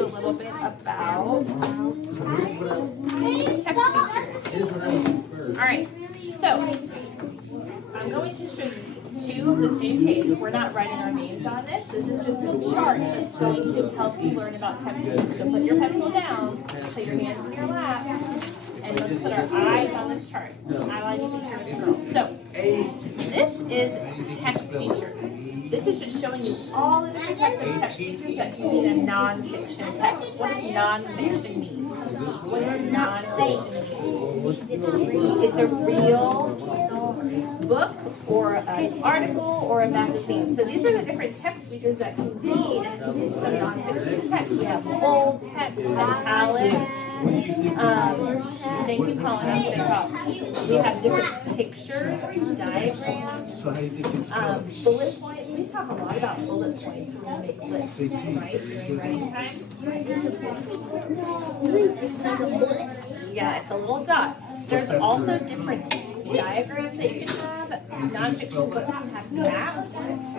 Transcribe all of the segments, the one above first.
you a little bit about text features. All right, so I'm going to show you two of the same page. We're not writing our names on this. This is just a chart that's going to help you learn about text features. So put your pencil down, put your hands in your lap, and let's put our eyes on this chart. I like to picture the girl. So this is text features. This is just showing you all the different types of text features that can be in a nonfiction text. What does nonfiction mean? What does nonfiction mean? It's a real book or an article or a magazine. So these are the different text features that can be in a nonfiction text. We have bold text, italics. Thank you, Colin. I'm going to talk. We have different pictures, diagrams, bullet points. We talk a lot about bullet points when we make lists, right? During writing time. Yeah, it's a little dot. There's also different diagrams that you can have. Nonfiction books can have maps.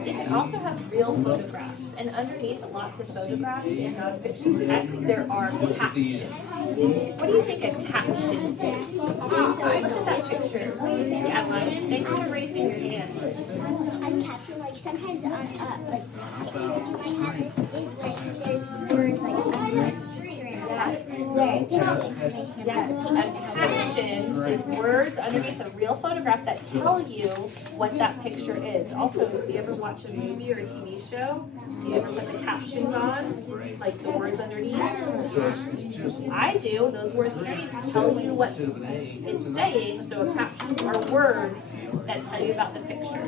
They can also have real photographs. And underneath lots of photographs in nonfiction text, there are captions. What do you think a caption is? Look at that picture. What do you think, Adeline? Thanks for raising your hand. A caption, like sometimes on like pages you might have it, there's words like where it gives you information. Yes, a caption is words underneath a real photograph that tell you what that picture is. Also, if you ever watch a movie or a TV show, do you ever put the captions on? Like the words underneath? I do. Those words underneath tell you what it's saying. So a caption are words that tell you about the picture.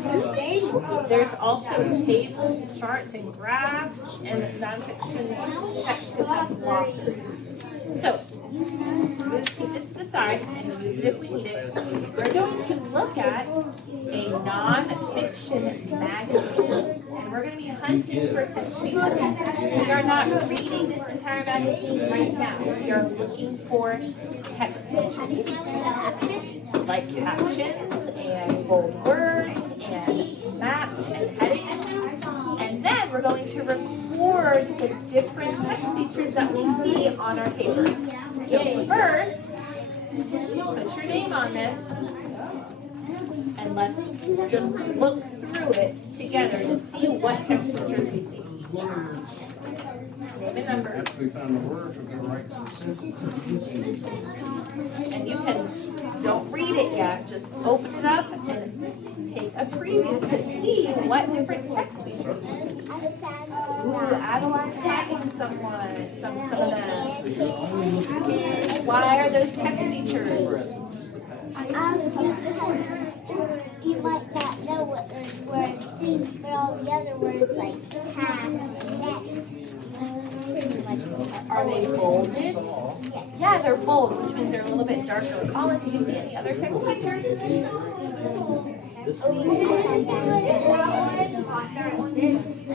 There's also tables, charts, and graphs, and nonfiction text can have glossaries. So, we're going to keep this to the side and use it if we need it. We're going to look at a nonfiction magazine, and we're going to be hunting for text features. We are not reading this entire magazine right now. We are looking for text features, like captions and bold words and maps and headings. And then we're going to record the different text features that we see on our paper. So first, put your name on this, and let's just look through it together to see what text features we see. Name and number. After we found the words, we're going to write some sentences. And you can, don't read it yet, just open it up and take a preview to see what different text features we see. Ooh, Adeline's tagging someone, some of them. Why are those text features? You might not know what those words mean, but all the other words like past and next pretty much Are they bolded? Yeah, they're bold, which means they're a little bit darker. Colin, do you see any other text features?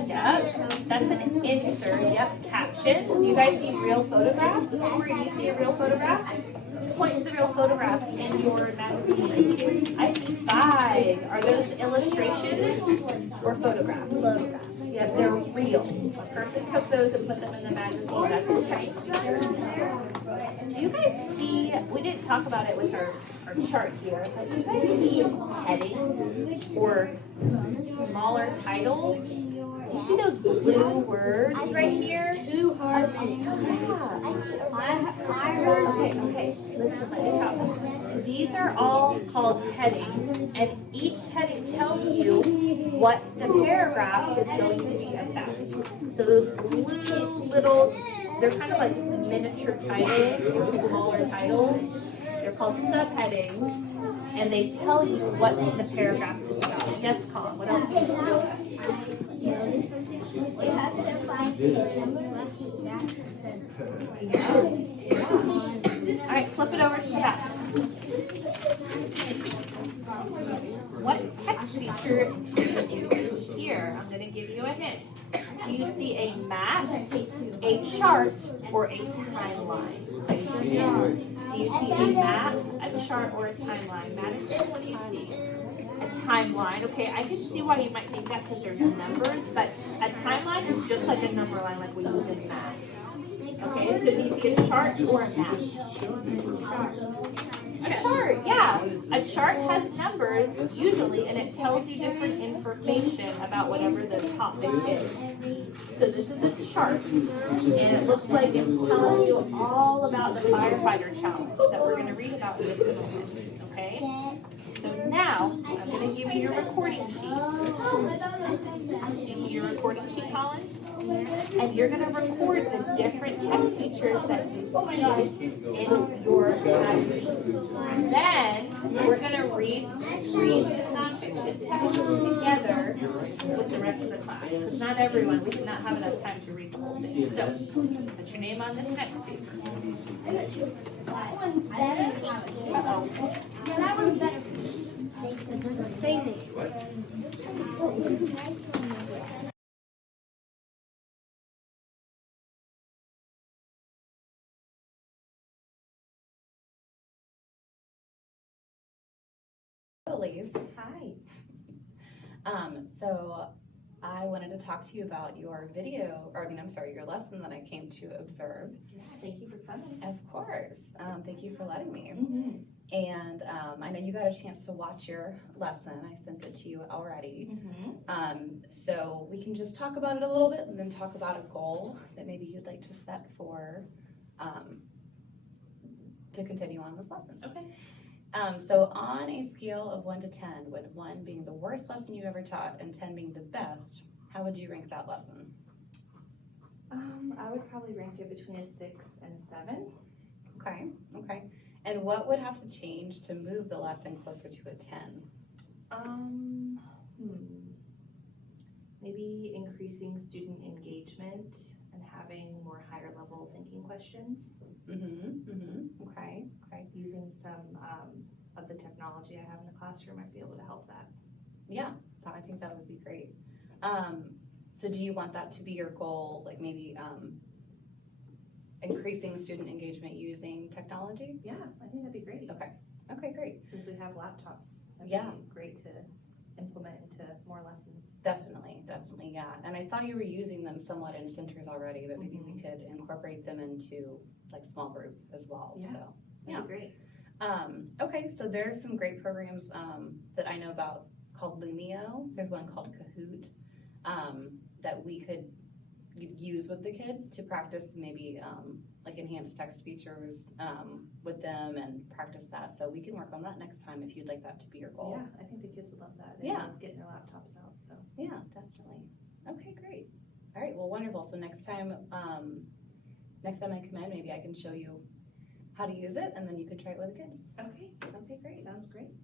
Yep, that's an insert. Yep, captions. Do you guys see real photographs? Do you see a real photograph? Point to the real photographs in your magazine. I see 5. Are those illustrations or photographs? Photographs. Yep, they're real. A person took those and put them in the magazine. That's a text feature. Do you guys see, we didn't talk about it with our chart here, but do you guys see headings or smaller titles? Do you see those blue words right here? too hard. Okay, listen, let me talk. These are all called headings, and each heading tells you what the paragraph is going to be about. So those blue little, they're kind of like miniature titles or smaller titles. They're called subheadings, and they tell you what the paragraph is about. Yes, Colin, what else do you see? You have to find the number All right, flip it over to the back. What text feature do you see here? I'm going to give you a hint. Do you see a map, a chart, or a timeline? Do you see a map, a chart, or a timeline? Madison, what do you see? A timeline. Okay, I can see why you might think that because there's numbers, but a timeline is just like a number line like we use in math. Okay, so do you see a chart or a map? A chart, yeah. A chart has numbers usually, and it tells you different information about whatever the topic is. So this is a chart, and it looks like it's telling you all about the firefighter challenge that we're going to read about in just a moment. Okay? So now I'm going to give you your recording sheet. You see your recording sheet, Colin? And you're going to record the different text features that you see in your magazine. Then we're going to read this nonfiction text together with the rest of the class. Because not everyone, we did not have enough time to read the whole thing. So put your name on this next paper. That one's better. Uh-oh. Yeah, that one's better. Crazy. Elise. Hi. So I wanted to talk to you about your video, or I'm sorry, your lesson that I came to observe. Yeah, thank you for coming. Of course. Thank you for letting me. Mm-hmm. And I know you got a chance to watch your lesson. I sent it to you already. Mm-hmm. So we can just talk about it a little bit and then talk about a goal that maybe you'd like to set for to continue on this lesson. Okay. So on a scale of 1 to 10, with 1 being the worst lesson you've ever taught and 10 being the best, how would you rank that lesson? I would probably rank it between a 6 and a 7. Okay. And what would have to change to move the lesson closer to a 10? Maybe increasing student engagement and having more higher level thinking questions. Okay. Using some of the technology I have in the classroom might be able to help that. Yeah, I think that would be great. So do you want that to be your goal, like maybe increasing student engagement using technology? Yeah, I think that'd be great. Okay, great. Since we have laptops, that'd Yeah. be great to implement into more lessons. Definitely, yeah. And I saw you were using them somewhat in centers already, but maybe we could incorporate them into like small group as well. Yeah. So That'd be great. okay, so there's some great programs that I know about called Lumio. There's one called Kahoot that we could use with the kids to practice maybe like enhanced text features with them and practice that. So we can work on that next time if you'd like that to be your goal. Yeah, I think the kids would love that. They Yeah. love getting their laptops out. So Yeah, definitely. Okay, great. All right, well, wonderful. So next time I come in, maybe I can show you how to use it, and then you can try it with the kids. okay, Okay, great. sounds great.